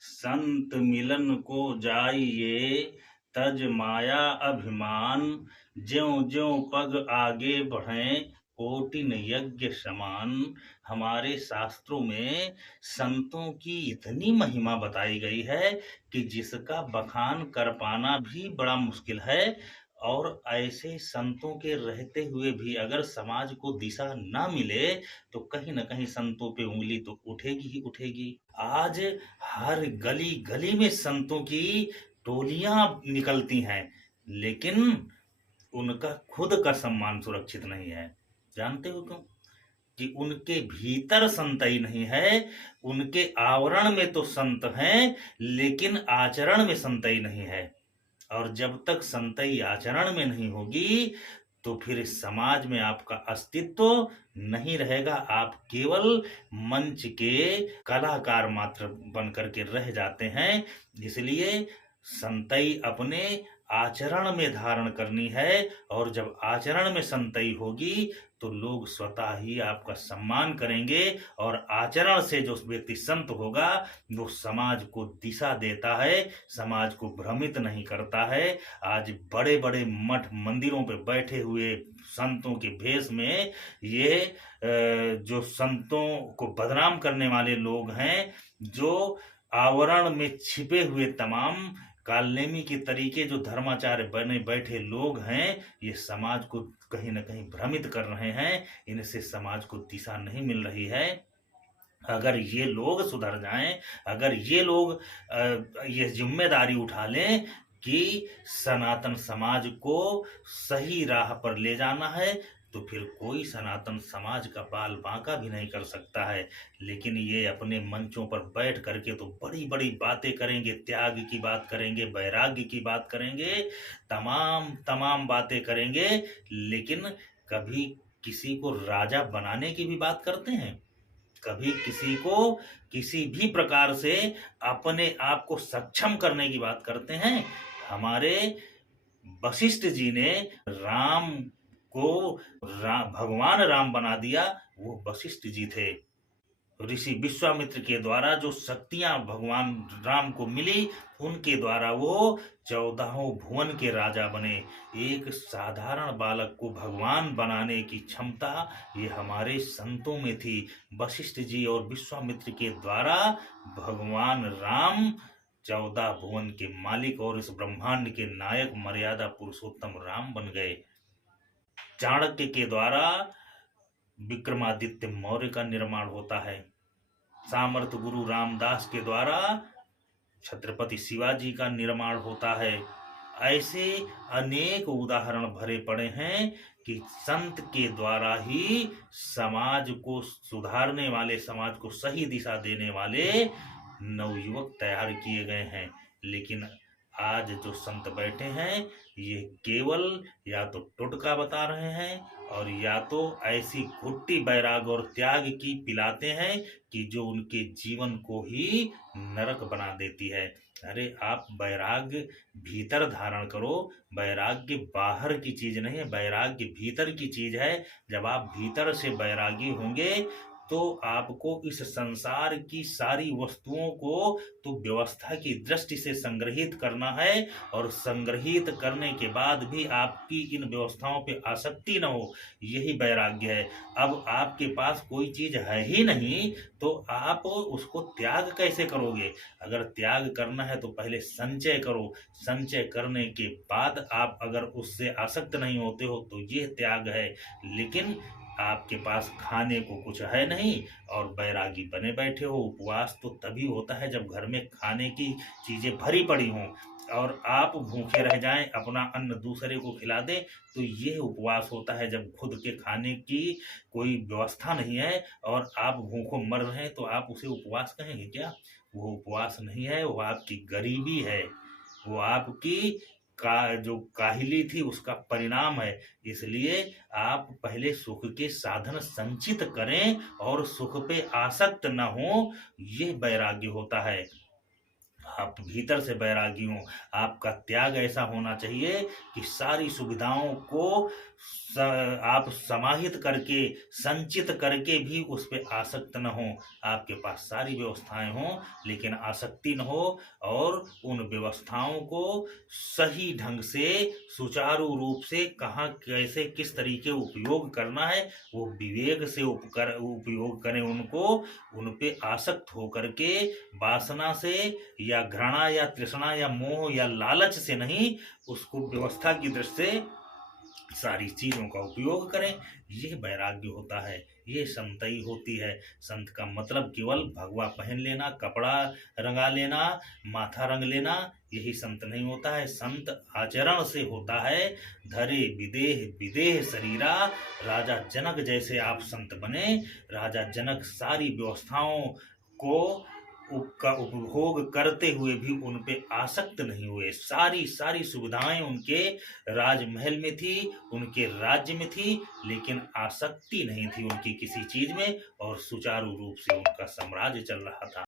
संत मिलन को जाइए तज माया अभिमान। ज्यों ज्यों पग आगे बढ़ें कोटिन यज्ञ समान। हमारे शास्त्रों में संतों की इतनी महिमा बताई गई है कि जिसका बखान कर पाना भी बड़ा मुश्किल है। और ऐसे संतों के रहते हुए भी अगर समाज को दिशा ना मिले तो कहीं ना कहीं संतों पे उंगली तो उठेगी ही उठेगी। आज हर गली गली में संतों की टोलियां निकलती हैं, लेकिन उनका खुद का सम्मान सुरक्षित नहीं है। जानते हो क्यों? कि उनके भीतर संतई नहीं है। उनके आवरण में तो संत हैं, लेकिन आचरण में संतई नहीं है। और जब तक संतई आचरण में नहीं होगी तो फिर इस समाज में आपका अस्तित्व नहीं रहेगा। आप केवल मंच के कलाकार मात्र बन करके रह जाते हैं। इसलिए संतई अपने आचरण में धारण करनी है। और जब आचरण में संतई होगी तो लोग स्वतः ही आपका सम्मान करेंगे। और आचरण से जो व्यक्ति संत होगा वो समाज को दिशा देता है, समाज को भ्रमित नहीं करता है। आज बड़े बड़े मठ मंदिरों पे बैठे हुए संतों के भेष में ये जो संतों को बदनाम करने वाले लोग हैं, जो आवरण में छिपे हुए तमाम कालनेमी के तरीके जो धर्माचार्य बने बैठे लोग हैं, ये समाज को कहीं ना कहीं भ्रमित कर रहे हैं। इनसे समाज को दिशा नहीं मिल रही है। अगर ये लोग सुधर जाएं, अगर ये लोग ये जिम्मेदारी उठा लें कि सनातन समाज को सही राह पर ले जाना है, तो फिर कोई सनातन समाज का बाल बांका भी नहीं कर सकता है। लेकिन ये अपने मंचों पर बैठ करके तो बड़ी बड़ी बातें करेंगे, त्याग की बात करेंगे, वैराग्य की बात करेंगे, तमाम तमाम बातें करेंगे, लेकिन कभी किसी को राजा बनाने की भी बात करते हैं? कभी किसी को किसी भी प्रकार से अपने आप को सक्षम करने की बात करते हैं? हमारे वशिष्ठ जी ने राम को भगवान राम बना दिया, वो वशिष्ठ जी थे। ऋषि विश्वामित्र के द्वारा जो शक्तियां भगवान राम को मिली, उनके द्वारा वो 14 भुवन के राजा बने। एक साधारण बालक को भगवान बनाने की क्षमता ये हमारे संतों में थी। वशिष्ठ जी और विश्वामित्र के द्वारा भगवान राम 14 भुवन के मालिक और इस ब्रह्मांड के नायक मर्यादा पुरुषोत्तम राम बन गए। चाणक्य के द्वारा विक्रमादित्य मौर्य का निर्माण होता है। सामर्थ गुरु रामदास के द्वारा छत्रपति शिवाजी का निर्माण होता है। ऐसे अनेक उदाहरण भरे पड़े हैं कि संत के द्वारा ही समाज को सुधारने वाले, समाज को सही दिशा देने वाले नवयुवक तैयार किए गए हैं। लेकिन आज जो संत बैठे हैं ये केवल या तो टोटका बता रहे हैं और या तो ऐसी घुट्टी बैराग और त्याग की पिलाते हैं कि जो उनके जीवन को ही नरक बना देती है। अरे आप वैराग्य भीतर धारण करो। वैराग्य बाहर की चीज नहीं है, वैराग्य भीतर की चीज है। जब आप भीतर से वैरागी होंगे तो आपको इस संसार की सारी वस्तुओं को तो व्यवस्था की दृष्टि से संग्रहित करना है। और संग्रहित करने के बाद भी आपकी इन व्यवस्थाओं पे आसक्ति न हो, यही वैराग्य है। अब आपके पास कोई चीज है ही नहीं तो आप उसको त्याग कैसे करोगे? अगर त्याग करना है तो पहले संचय करो। संचय करने के बाद आप अगर उससे आसक्त नहीं होते हो तो ये त्याग है। लेकिन आपके पास खाने को कुछ है नहीं और बैरागी बने बैठे हो। उपवास तो तभी होता है जब घर में खाने की चीजें भरी पड़ी हों और आप भूखे रह जाएं, अपना अन्न दूसरे को खिला दें, तो ये उपवास होता है। जब खुद के खाने की कोई व्यवस्था नहीं है और आप भूखों मर रहे हैं तो आप उसे उपवास कहेंगे क्या? वो उपवास नहीं है, वो आपकी गरीबी है, वो आपकी का जो काहिली थी उसका परिणाम है। इसलिए आप पहले सुख के साधन संचित करें और सुख पे आसक्त न हो, ये वैराग्य होता है। आप भीतर से बैरागी हो। आपका त्याग ऐसा होना चाहिए कि सारी सुविधाओं को आप समाहित करके, संचित करके भी उस पे आसक्त न हो। आपके पास सारी व्यवस्थाएं हों लेकिन आसक्ति न हो, और उन व्यवस्थाओं को सही ढंग से, सुचारू रूप से कहाँ कैसे किस तरीके उपयोग करना है वो विवेक से उपयोग करें उनको। उन पे आसक्त होकर के वासना से या घृणा या तृष्णा या मोह या लालच से नहीं, उसको व्यवस्था की दृष्टि से सारी चीजों का उपयोग करें। ये वैराग्य होता है, ये संतई होती है। संत का मतलब केवल भगवा पहन लेना, कपड़ा रंगा लेना, माथा रंग लेना, यही संत नहीं होता है। संत आचरण से होता है। धरे विदेह विदेह शरीरा। राजा जनक जैसे आप संत बने। राजा जनक सारी व्यवस्थाओं को का उपभोग करते हुए भी उन पे आसक्त नहीं हुए। सारी सारी सुविधाएं उनके राजमहल में थी, उनके राज्य में थी, लेकिन आसक्ति नहीं थी उनकी किसी चीज में, और सुचारू रूप से उनका साम्राज्य चल रहा था।